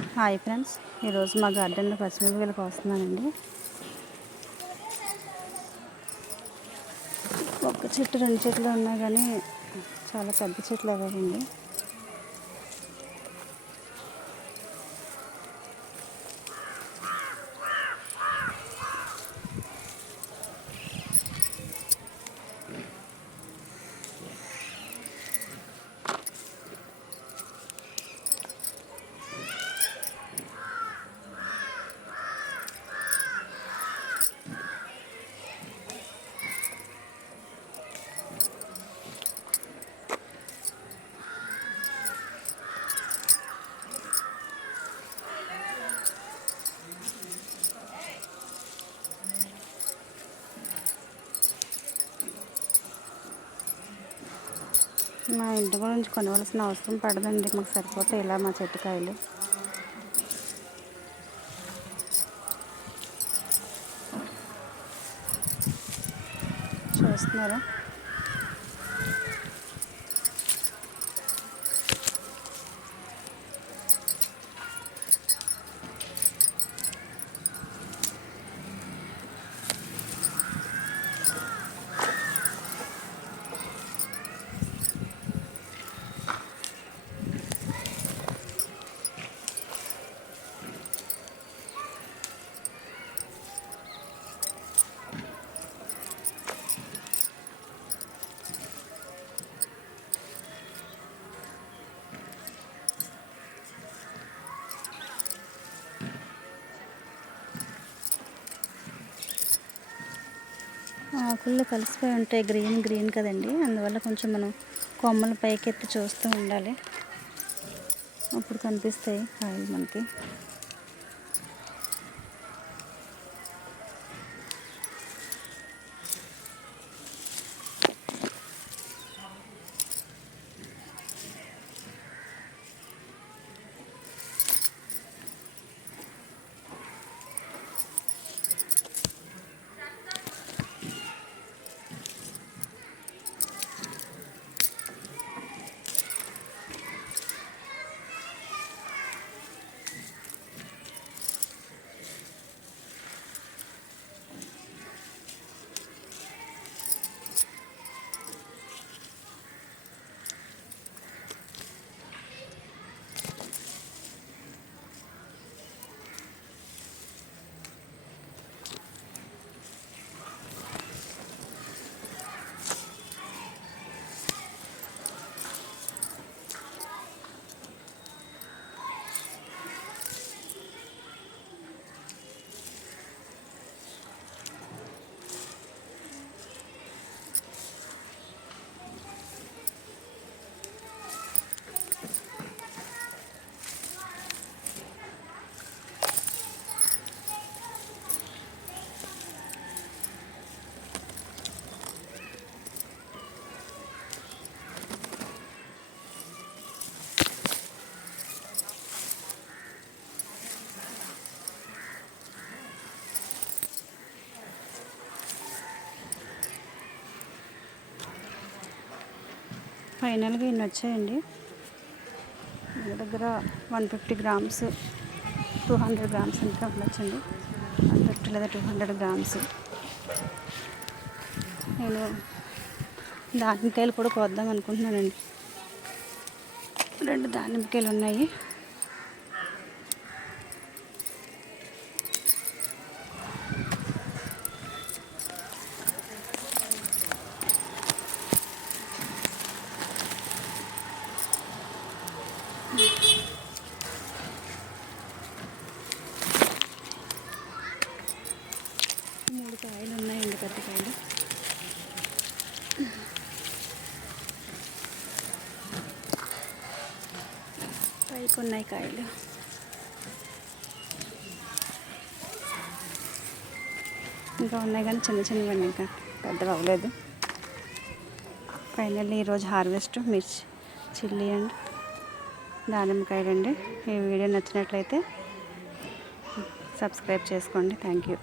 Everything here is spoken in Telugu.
హాయ్ ఫ్రెండ్స్, ఈరోజు మా గార్డెన్లో పచ్చిమిరపకాయలు కోస్తున్నానండి. ఒక చెట్టు రెండు చెట్లు ఉన్నా కానీ చాలా పెద్ద చెట్లు అవ్వండి. మా ఇంటి గురించి కొనవలసిన అవసరం పడదండి, మాకు సరిపోతాయి ఇలా మా చెట్టు కాయలు. చూస్తున్నారా? ఆకుల్లో కలిసిపోయి ఉంటాయి, గ్రీన్ కదండి. అందువల్ల కొంచెం మనం కొమ్మలు పైకెత్తి చూస్తూ ఉండాలి, అప్పుడు కనిపిస్తాయి కాయలు మనకి. ఫైనల్గా ఇన్ని వచ్చాయండి. మన దగ్గర 150 గ్రామ్స్ 200 గ్రామ్స్ అంతా ఉండొచ్చండి. 150 లేదా 200 గ్రామ్స్. నేను దానిమ్మకాయలు కూడా కోద్దాం అనుకుంటున్నానండి. 2 దానిమ్మకాయలు ఉన్నాయి. మూడు కాయలు ఉన్నాయండి, పెద్ద కాయలు. పైకి ఉన్నాయి కాయలు. ఇంకా ఉన్నాయి కానీ చిన్నవండి, ఇంకా పెద్దగా అవ్వలేదు. ఫైనల్లీ ఈరోజు హార్వెస్ట్ మిర్చి, చిల్లీ అండ్ దానిమ్మకాయలండి. ఈ వీడియో నచ్చినట్లయితే సబ్స్క్రైబ్ చేసుకోండి. Thank you.